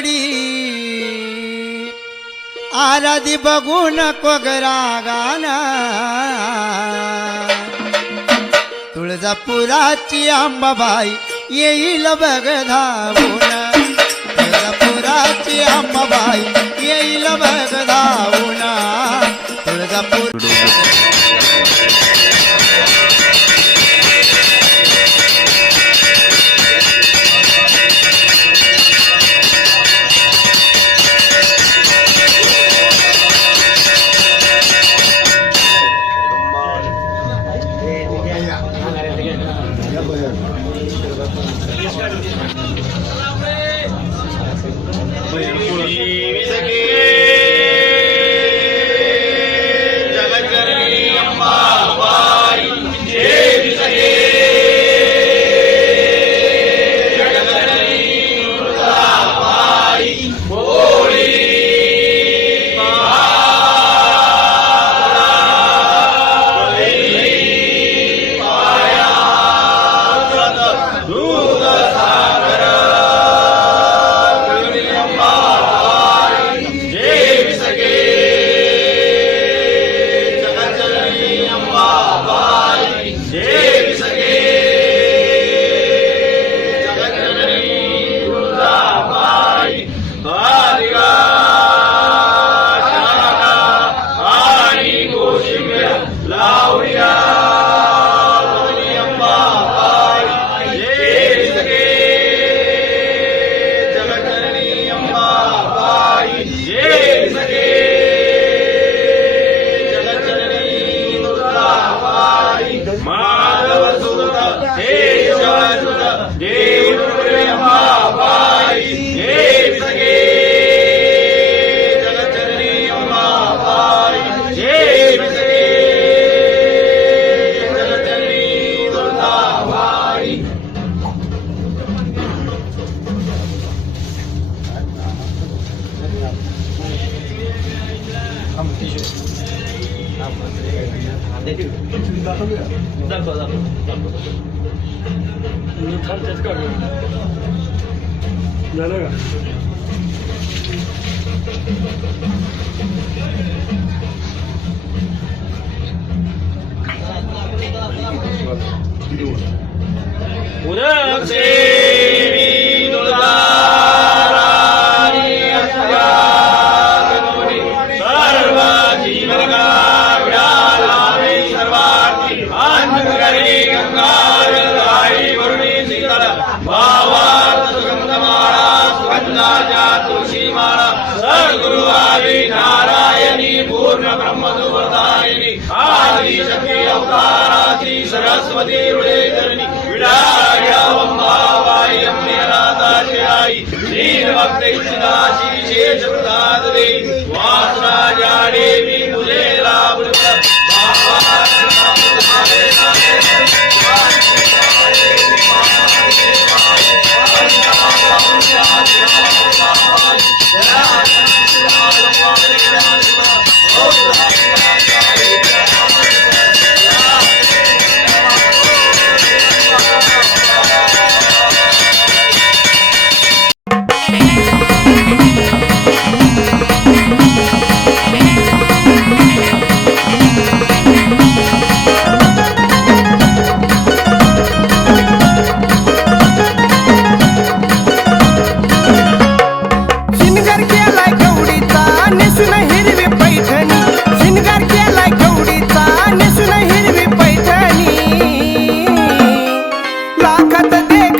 पडी. आराधी बघू नको गाना तुळजापुराची आंबाबाई येईल बघ धावून. तुळजापुराची आंबाबाई येईल बघ धावून. तुळजापूर 抱っこう